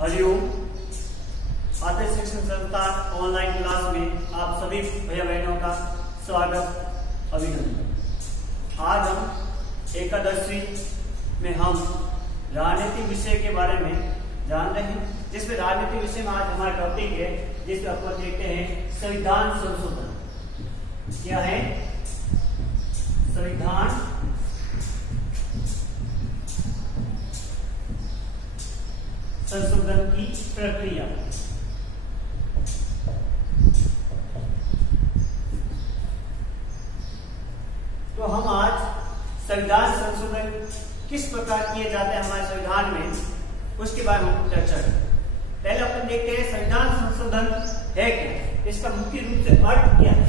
हरिओम। आदर्श शिक्षण संस्थान online class में आप सभी भैया बहनों का स्वागत, अभिनंदन। आज हम एकादशी में हम राजनीति विषय के बारे में जान रहे हैं, जिसमें राजनीति विषय में आज हमारा टॉपिक है, जिसमें अपन देखते हैं संविधान संशोधन। क्या है? संविधान संशोधन की प्रक्रिया। तो हम आज संविधान संशोधन किस प्रकार किए जाते हैं हमारे संविधान में, उसके बारे में हम चर्चा करें। पहले अपन देखते हैं संविधान संशोधन है क्या, इसका मुख्य रूप से अर्थ क्या है,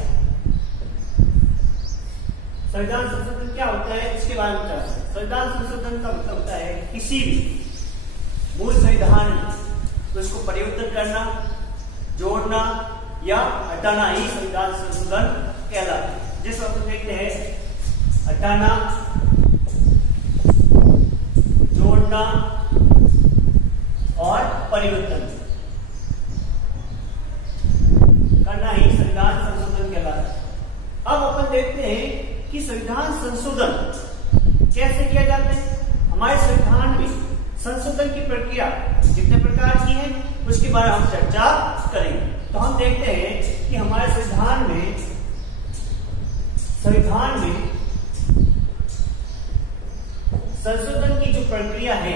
संविधान संशोधन क्या होता है, इसके बारे में चर्चा करें। संविधान संशोधन का मतलब होता है किसी भी मूल संविधान में उसको परिवर्तन करना, जोड़ना या हटाना ही संविधान संशोधन कहलाता है। जिसको हम देखते हैं हटाना, जोड़ना और परिवर्तन करना ही संविधान संशोधन कहलाता है। अब अपन देखते हैं कि संविधान संशोधन कैसे किया जाता है। हमारे संविधान में संशोधन की प्रक्रिया कितने प्रकार की है, उसके बारे में हम चर्चा करेंगे। तो हम देखते हैं कि हमारे संविधान में संशोधन की जो प्रक्रिया है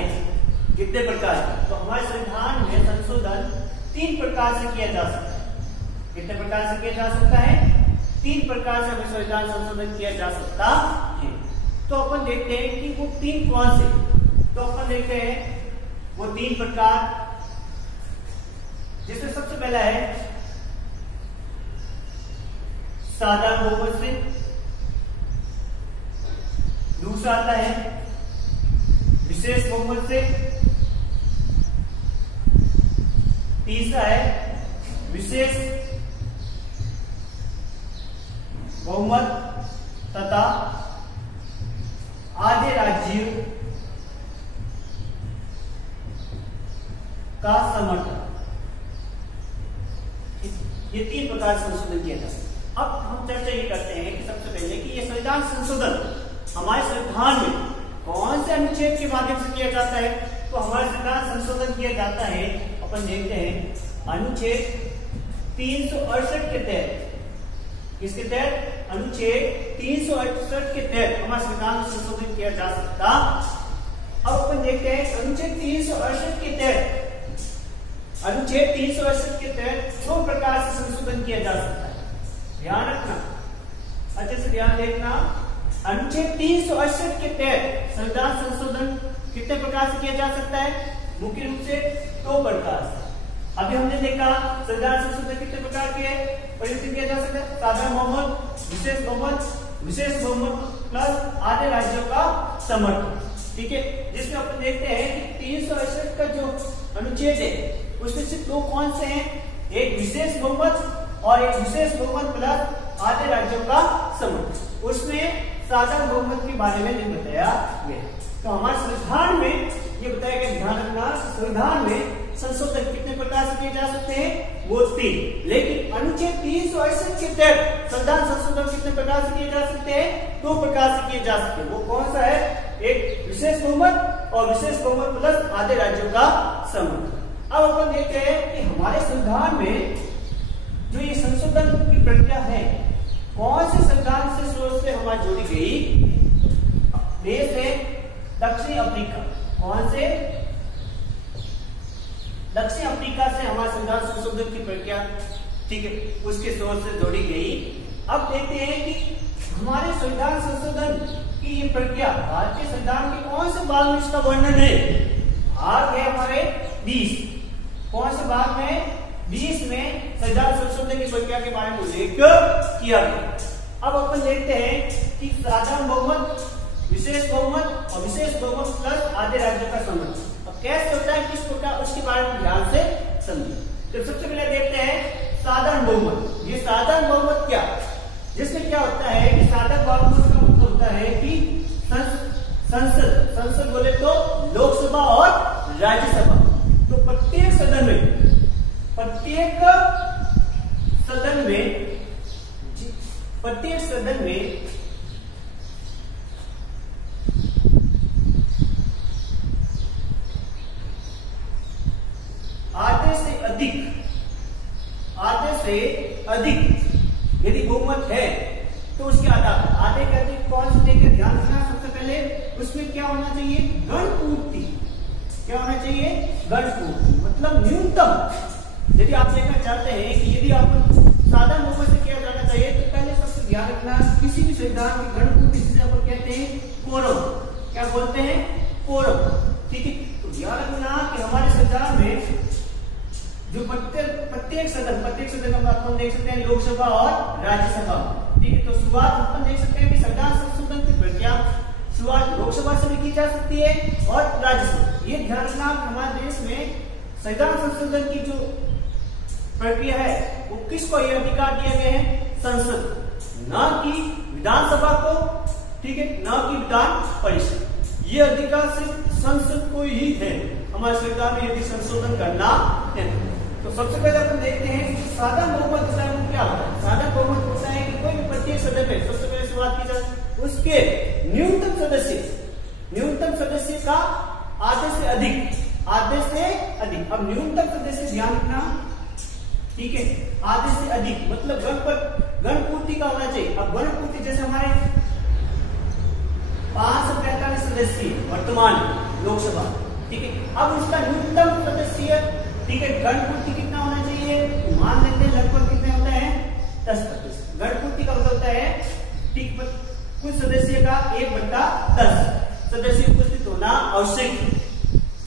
कितने प्रकार की। तो हमारे संविधान में संशोधन 3 प्रकार से किया जा सकता है। कितने प्रकार से किया जा सकता है? 3 प्रकार से हमें संविधान संशोधन किया जा सकता है। तो अपन देखते हैं कि वो 3 कौन से। तो अपन देखते हैं वो 3 प्रकार, जिसमें सबसे पहला है साधारण बहुमत से, दूसरा आता है विशेष बहुमत से, तीसरा है विशेष बहुमत तथा आधे राज्यों का समर्थन। ये 3 प्रकार से संशोधन किया जाता है। अब हम चर्चा ये करते हैं कि सबसे पहले कि ये संविधान संशोधन हमारे संविधान में कौन से अनुच्छेद के माध्यम से किया जाता है। तो हमारे संविधान संशोधन किया जाता है, अपन देखते हैं अनुच्छेद 368 के तहत। किसके तहत? अनुच्छेद 368 के तहत हमारे संविधान में संशोधन किया जा सकता। अब अपन देखते हैं अनुच्छेद 368 के तहत, अनुच्छेद 368 के तहत 2 प्रकार से संशोधन किया जा सकता है। ध्यान रखना, अच्छे से ध्यान देखना। अनुच्छेद 368 के तहत संविधान संशोधन कितने प्रकार से किया जा सकता है? मुख्य रूप से 2 प्रकार से। अभी हमने देखा संविधान संशोधन कितने प्रकार के परिवर्तन किया जा सकता है। साधारण बहुमत, विशेष बहुमत, विशेष बहुमत प्लस आधे राज्यों का समर्थन। ठीक है, जिसमें अपन देखते हैं कि 368 का जो अनुच्छेद है उसमें से 2 कौन से हैं? एक विशेष बहुमत और एक विशेष बहुमत प्लस आधे राज्यों का समर्थन। उसमें साधारण बहुमत के बारे में नहीं बताया गया। तो हमारे संविधान में ये बताया गया, ध्यान रखना, संविधान में संशोधन कितने प्रकार से किए जा सकते हैं? वो 3। लेकिन अनुच्छेद 368 के तहत संविधान संशोधन कितने प्रकार से किए जा सकते हैं? 2 प्रकार से किए जा सकते हैं। वो कौन सा है? एक विशेष बहुमत और विशेष बहुमत प्लस आधे राज्यों का समर्थन। अब अपन देखते हैं कि हमारे संविधान में जो ये संशोधन की प्रक्रिया है, कौन से संविधान से सोच से हमारी जोड़ी गई? देश है दक्षिण अफ्रीका। कौन से? दक्षिण अफ्रीका से हमारे संविधान संशोधन की प्रक्रिया, ठीक है, उसके सोच से जोड़ी गई। अब देखते हैं कि हमारे संविधान संशोधन की ये प्रक्रिया भारतीय संविधान के कौन से भाग में इसका वर्णन है? भाग है हमारे 20। कौन से भाग में? 20 में संविधान संशोधन की प्रक्रिया के बारे में उल्लेख किया गया। अब अपन देखते हैं कि साधारण बहुमत, विशेष बहुमत और विशेष बहुमत प्लस आधे राज्यों का समर्थन। अब कैसे होता है, किस प्रकार, उसके बारे में ध्यान से समझिए। तो सबसे पहले देखते हैं साधारण बहुमत। ये साधारण बहुमत क्या, जिसमें क्या होता है कि साधारण बहुमत का मतलब होता है कि संसद बोले तो लोकसभा और राज्यसभा, तो प्रत्येक प्रत्येक सदन में आधे से अधिक यदि बहुमत है तो उसके आधार पर आधे के अधिक कौन से देकर ध्यान रखना। सबसे पहले उसमें क्या होना चाहिए, गणपूर्ति। क्या होना चाहिए, गणपूर्ति मतलब न्यूनतम। यदि आप देखना चाहते हैं कि यदि आप साधारण बहुमत से किया जाना चाहिए तो पहले सबसे ध्यान रखना किसी भी संविधान की गणपूर्ति जिसे अपन कहते हैं कोरम। क्या बोलते हैं, कोरम। ठीक है, तो ध्यान रखना कि हमारे संविधान में जो प्रत्येक सदन का अपन देख सकते हैं लोकसभा और राज्यसभा। ठीक है, तो शुरुआत अपन देख सकते हैं कि संविधान संशोधन की प्रक्रिया शुरुआत लोकसभा से भी की जा सकती है और राज्यसभा। ये ध्यान रखना हमारे देश में संविधान संशोधन की जो प्रक्रिया है वो किसको ये अधिकार दिया गया है, संसद, न कि विधानसभा को। ठीक है, न कि विधान परिषद। ये अधिकार सिर्फ संसद को ही है हमारे संविधान में यदि संशोधन करना है। तो सबसे पहले अपन देखते हैं साधारण बहुमत होता है वो क्या होता है। साधारण बहुमत होता है कि कोई भी प्रत्येक सदन में सबसे पहले शुरुआत की जाए उसके न्यूनतम सदस्य का आधे से अधिक। अब न्यूनतम सदस्य ध्यान रखना। ठीक है, आधे से अधिक मतलब गणपूर्ति का होना चाहिए। अब गणपूर्ति जैसे हमारे 545 सदस्य वर्तमान लोकसभा। ठीक है, अब उसका न्यूनतम सदस्य, ठीक है, गणपूर्ति कितना होना चाहिए, मान लेते हैं लगभग कितने होता है, 10%। गणपूर्ति का मतलब होता है ठीक कुछ सदस्य का 1/10 सदस्य उपस्थित होना आवश्यक है।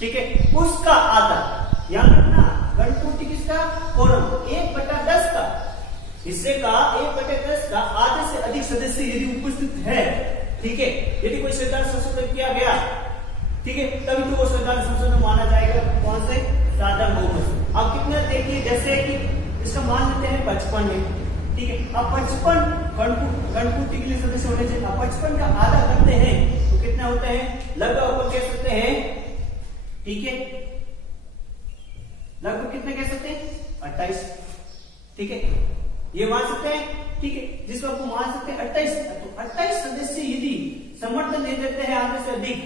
ठीक है, उसका आधा ध्यान रखना। गणपूर्ति किसका, कोरम 1/10 का हिस्से का 1/10 का आधे से अधिक सदस्य यदि उपस्थित है। ठीक है, यदि कोई संविधान संशोधन किया गया, ठीक है, तभी तो वो संविधान संशोधन माना जाएगा। कौन से, साधारण बहुमत। अब कितने देखिए, जैसे कि इसका मान लेते हैं 55 है। ठीक है, अब 55 गणपूर्ति के लिए सदस्य होने चाहिए। अब 55 का आधा करते हैं तो कितना होता है, लगभग अपन कह सकते हैं। ठीक है, लगभग कितने कह सकते हैं, 28। ठीक है, ये मान सकते हैं। ठीक है, जिसको आपको मान सकते हैं 28। तो 28 सदस्य यदि समर्थन दे देते हैं आधे से अधिक,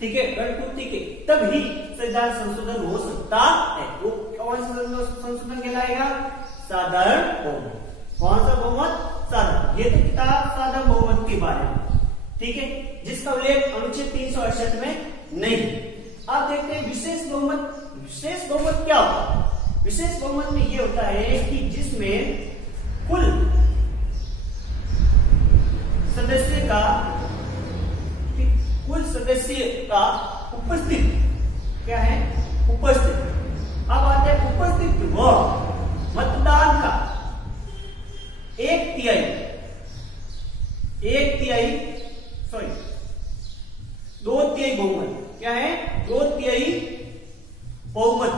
ठीक है, गणपूर्ति के, तभी संविधान संशोधन हो सकता है। वो कौन सा संशोधन कहलाएगा, साधारण बहुमत। कौन सा बहुमत, साधारण। ये तो किताब साधारण बहुमत के बारे में, ठीक है, जिसका उल्लेख अनुच्छेद 368 में नहीं। अब देखते हैं विशेष बहुमत। विशेष बहुमत क्या होता है, विशेष बहुमत में ये होता है कि जिसमें कुल सदस्य का उपस्थित, क्या है, उपस्थित। अब आते हैं उपस्थित व मतदान का 2/3 बहुमत। क्या है, 2/3 बहुमत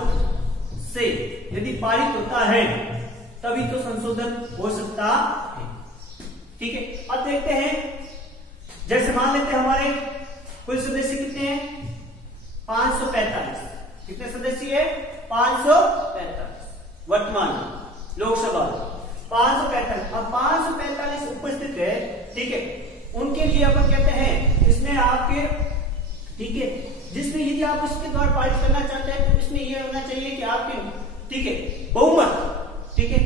से यदि पारित होता है तभी तो संशोधन हो सकता है। ठीक है, अब देखते हैं, जैसे मान लेते हैं हमारे कुल सदस्य कितने हैं, 545। कितने सदस्य है, 545 वर्तमान लोकसभा 545। अब 545 उपस्थित है। ठीक है, उनके लिए अपन कहते हैं इसमें आपके, ठीक है, जिसमें यदि आप उसके द्वारा पारित करना चाहते हैं तो इसमें यह होना चाहिए कि आपके, ठीक है, बहुमत, ठीक है,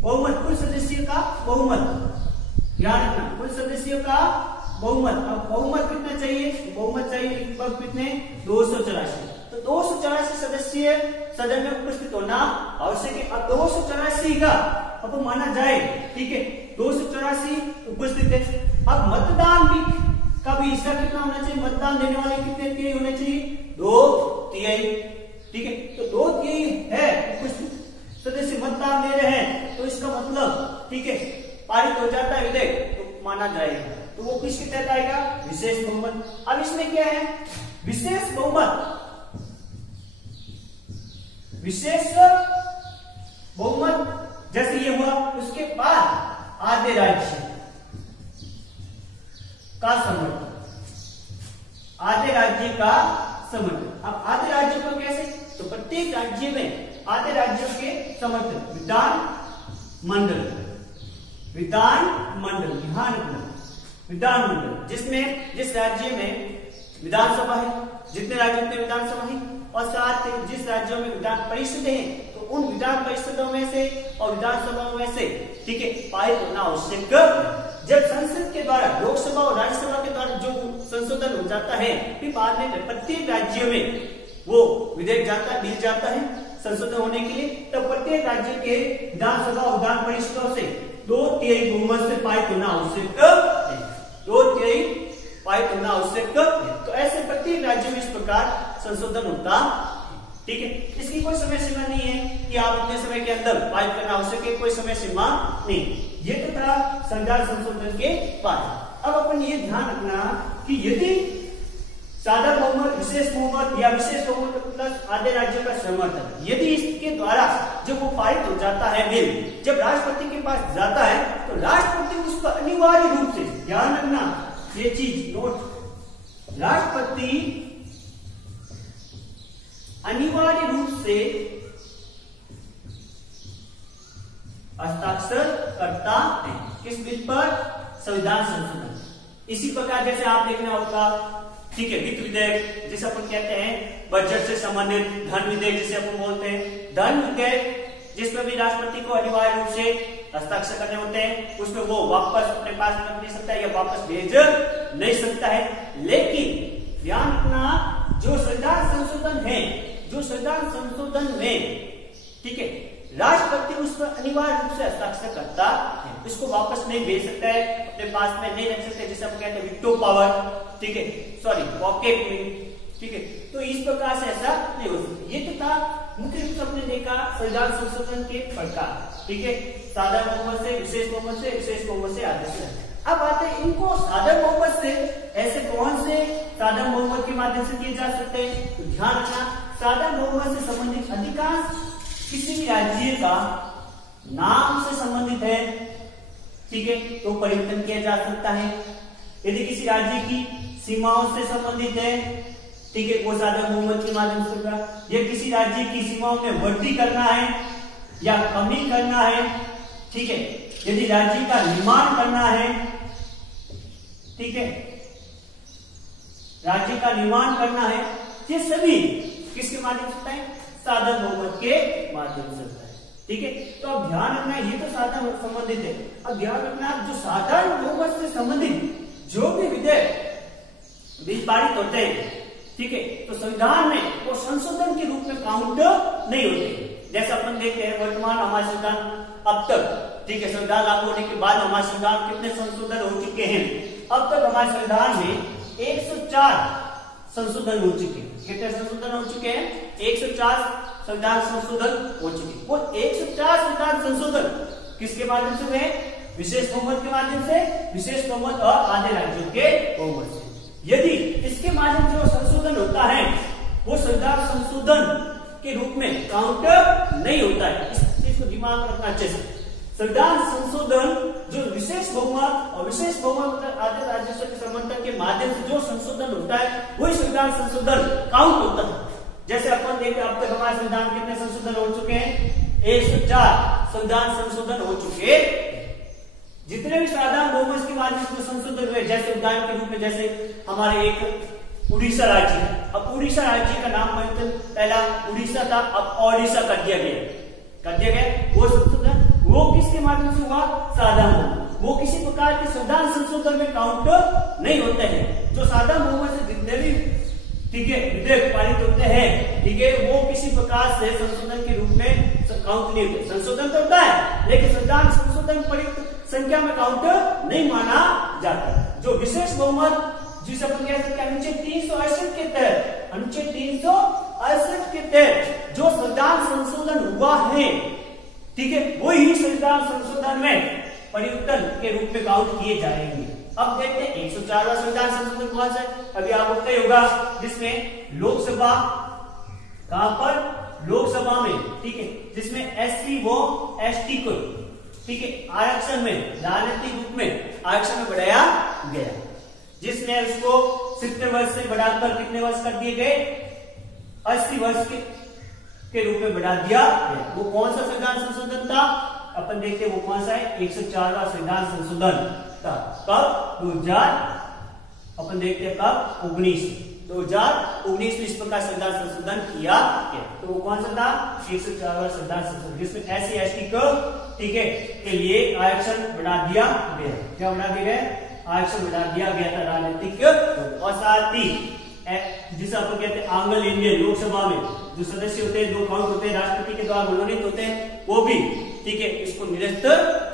बहुमत कुल सदस्य का बहुमत, ध्यान रखना, कुल सदस्यों का बहुमत। अब बहुमत कितना चाहिए, बहुमत चाहिए लगभग कितने, 284। तो 284 सदस्य सदन में उपस्थित होना आवश्यक है। अब 284 का अब माना जाए, ठीक है, 284 उपस्थित है। अब मतदान भी का भी हिस्सा कितना होना चाहिए, मतदान देने वाले कितने तिहाई होने चाहिए, 2/3। ठीक है, तो 2/3 है उपस्थित सदस्य मतदान दे रहे हैं, तो इसका मतलब, ठीक है, पारित हो जाता है विधेयक तो माना जाएगा। तो वो किसके तहत आएगा, विशेष बहुमत। अब इसमें क्या है, विशेष बहुमत, विशेष बहुमत जैसे ये हुआ, उसके बाद आधे राज्य का समर्थन, आधे राज्य का समर्थन। अब आधे राज्यों को कैसे, तो प्रत्येक राज्य में आधे राज्यों के समर्थन, विधान मंडल, विधानमंडल, ध्यान रखना, विधानमंडल जिसमें जिस राज्य में विधानसभा है, जितने राज्यों में विधानसभा है, और साथ ही जिस राज्यों में विधान परिषद है तो उन विधान परिषदों में से और विधानसभाओं में से, ठीक है, पारित होना आवश्यक। जब संसद के द्वारा, लोकसभा और राज्यसभा के द्वारा जो संशोधन हो जाता है, फिर बाद में प्रत्येक राज्य में वो विधेयक जाता, बिल जाता है संशोधन होने के लिए, तब प्रत्येक राज्य के विधानसभा और विधान परिषदों से 2/3 बहुमत से पारित होना आवश्यक है। 2/3 पारित होना आवश्यक। तो ऐसे प्रत्येक राज्य में इस प्रकार संशोधन होता, ठीक है। इसकी कोई समय सीमा नहीं है कि आप इतने समय के अंदर पारित करना आवश्यक है, कोई समय सीमा नहीं। ये तो था संविधान संशोधन के बाद। अब अपन ये ध्यान रखना कि यदि सादा बहुमत, विशेष बहुमत या विशेष बहुमत प्लस आधे राज्यों का समर्थन, यदि इसके द्वारा जब वो पारित हो जाता है बिल, जब राष्ट्रपति के पास जाता है तो राष्ट्रपति उसको अनिवार्य रूप से, ध्यान रखना ये चीज नोट, राष्ट्रपति अनिवार्य रूप से हस्ताक्षर करता है किस बिल पर? संविधान संशोधन। इसी प्रकार जैसे आप देखना होगा, ठीक है, वित्त विधेयक जिसे अपन कहते हैं, बजट से संबंधित, धन विधेयक जिसे अपन बोलते हैं, धन विधेयक जिसमें भी राष्ट्रपति को अनिवार्य रूप से हस्ताक्षर करने होते हैं, उसमें वो वापस अपने पास रख नहीं सकता है या वापस भेज नहीं सकता है। लेकिन ध्यान रखना, जो संविधान संशोधन है, जो संविधान संशोधन में, ठीक है, राष्ट्रपति उस पर अनिवार्य रूप से हस्ताक्षर करता है, इसको वापस नहीं भेज सकता है, अपने पास में नहीं रख सकते, जिसे हम कहते हैं विटो पावर, ठीक है, सॉरी पॉकेट में, ठीक है। तो इस प्रकार से ऐसा नहीं हो सकता। ये तो था मुख्य रूप से हमने देखा संविधान संशोधन के प्रकार, ठीक है, साधारण बहुमत से, विशेष बहुमत से, विशेष बहुमत से, आधे से। अब आते हैं इनको साधारण बहुमत से, ऐसे कौन से साधारण बहुमत के माध्यम से किए जा सकते हैं? तो ध्यान रखना, साधारण बहुमत से संबंधित अधिकांश किसी भी राज्य का नाम से संबंधित है, ठीक है, तो परिवर्तन किया जा सकता है। यदि किसी राज्य की सीमाओं से संबंधित है, ठीक है, वो साधारण बहुमत के माध्यम से होगा। या किसी राज्य की सीमाओं में वृद्धि करना है या कमी करना है, ठीक है, यदि राज्य का निर्माण करना है, ठीक है, राज्य का निर्माण करना है, ये सभी किसके माध्यम से होता है? साधारण बहुमत के माध्यम से होता है, ठीक है। तो अब ध्यान रखना, ये तो साधारण संबंधित है। अब ध्यान रखना, जो साधारण बहुमत से संबंधित जो भी विधेयक बिल पारित होते हैं, ठीक है, तो संविधान में वो संशोधन के रूप में काउंट नहीं होते। जैसे अपन देखते हैं वर्तमान हमारे संविधान अब तक, ठीक है, संविधान लागू होने के बाद हमारे संविधान कितने संशोधन हो चुके हैं? अब तक हमारे संविधान में 104 संशोधन हो चुके हैं। कितने संशोधन हो चुके हैं? 104 संविधान संशोधन हो चुके हैं। वो 104 संविधान संशोधन किसके माध्यम से हुए? विशेष बहुमत के माध्यम से, विशेष बहुमत और आधे राज्यों के बहुमत से। यदि इसके माध्यम से वो संशोधन होता है, वो संविधान संशोधन के रूप में काउंट नहीं होता है। इस चीज को दिमाग में रखना अच्छे से। संविधान संशोधन जो विशेष बहुमत और विशेष बहुमत आधे राज्यों के समर्थन के माध्यम से जो संशोधन होता है, वही संविधान संशोधन काउंट होता है। जैसे अपन देखते हैं अब तक हमारे संविधान कितने संशोधन हो चुके हैं? 104 संविधान संशोधन हो चुके हैं। जितने भी साधारण बहुमत के माध्यम से संशोधन हुए, जैसे उदाहरण के रूप में जैसे हमारे एक उड़ीसा राज्य है। अब उड़ीसा राज्य का नाम पहला उड़ीसा था, अब ओडिशा कर दिया गया। वो संशोधन वो किसके माध्यम से हुआ? साधारण बहुमत। वो किसी प्रकार के संविधान संशोधन में काउंट नहीं होते हैं। जो साधारण बहुमत से जितने भी, ठीक है, विधेयक पारित होते हैं, ठीक है, वो किसी प्रकार से संशोधन के रूप में काउंट नहीं होते। संशोधन तो होता है, लेकिन संविधान संशोधन प्रयुक्त संख्या में काउंट नहीं माना जाता। जो विशेष बहुमत जिसे अपन कह सकते हैं अनुच्छेद 368 के तहत, अनुच्छेद 368 के तहत जो संविधान संशोधन हुआ है, ठीक है, वही संविधान संशोधन में परिवर्तन के रूप में काउंट किए जाएंगे। अब देखते हैं 104वां संविधान संशोधन कौन सा है? अभी आप होता ही होगा, जिसमें लोकसभा, कहां पर? लोकसभा में, ठीक है, जिसमें एससी व एसटी को, ठीक है, आरक्षण में, राजनीतिक रूप में आरक्षण में बढ़ाया गया, जिसमें उसको 70 वर्ष से बढ़ाकर कितने वर्ष कर दिए गए? 80 वर्ष के रूप में बढ़ा दिया गया। वो कौन सा संविधान संशोधन था? अपन देखते हैं वो कौन सा है, 104वां संविधान संशोधन का। कब? 2000, अपन देखते हैं कब, 2019 में इस प्रकार संविधान संशोधन किया गया। तो वो कौन सा था, 104वां संविधान संशोधन, जिसमें SC ST को, ठीक है, के लिए आरक्षण बढ़ा दिया गया। क्या बढ़ा दिया गया? आरक्षण बढ़ा दिया गया था राजनीतिक। और साथ ही जिसे अपन कहते हैं आंग्ल इंडियन, लोकसभा में जो सदस्य होते हैं, 2 काउंट होते हैं, राष्ट्रपति के द्वारा मनोनीत होते हैं, वो भी, ठीक है, इसको निरस्त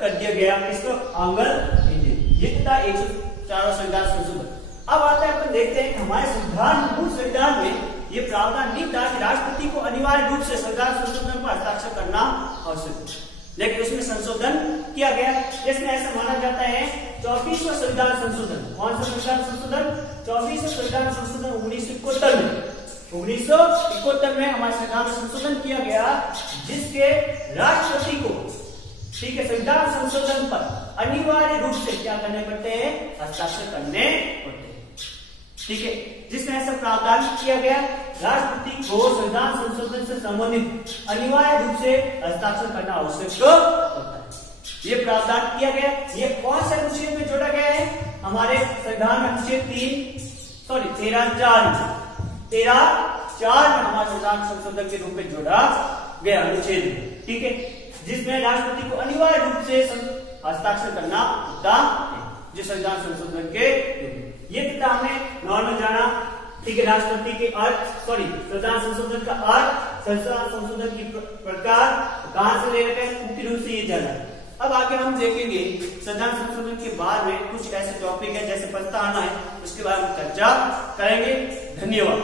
कर दिया गया। इसको आंग्ल इंडियन, ये था 104वां संविधान संशोधन। अब आता है, अपन देखते हैं हमारे संविधान में ये प्रावधान नहीं था कि राष्ट्रपति को अनिवार्य रूप से संविधान संशोधन पर हस्ताक्षर करना आवश्यक है, लेकिन उसमें संशोधन किया गया, जिसमें ऐसा माना जाता है 24वां संविधान संशोधन। कौन सा संविधान संशोधन? 24वां संविधान संशोधन 1971 में। 1971 में हमारे संविधान में संशोधन किया गया, जिसके राष्ट्रपति को, ठीक है, संविधान संशोधन पर अनिवार्य रूप से क्या करने पड़ते हैं, हस्ताक्षर करने पड़ते हैं, ठीक है, जिसमें ऐसा प्रावधान किया गया, राष्ट्रपति को संविधान संशोधन से संबंधित अनिवार्य रूप से हस्ताक्षर करना आवश्यक होता है। ये प्रावधान किया गया। ये कौन से अनुच्छेद में जोड़ा गया है? हमारे संविधान में अनुच्छेद 13(4) में हमारे संविधान संशोधन के रूप में जोड़ा गया अनुच्छेद, ठीक है, जिसमें राष्ट्रपति को अनिवार्य रूप से हस्ताक्षर करना होता है, जो संविधान संशोधन के, ये कितना हमने नॉर्मल जाना, ठीक है, राष्ट्रपति के अर्थ, संविधान संशोधन का अर्थ, संविधान संशोधन की प्रकार, कहां से ले रखे हैं, मुख्य रूप से ये जाना। अब आगे हम देखेंगे संविधान संशोधन के बाद में कुछ ऐसे टॉपिक है, जैसे प्रस्तावना है, उसके बारे में चर्चा करेंगे। धन्यवाद।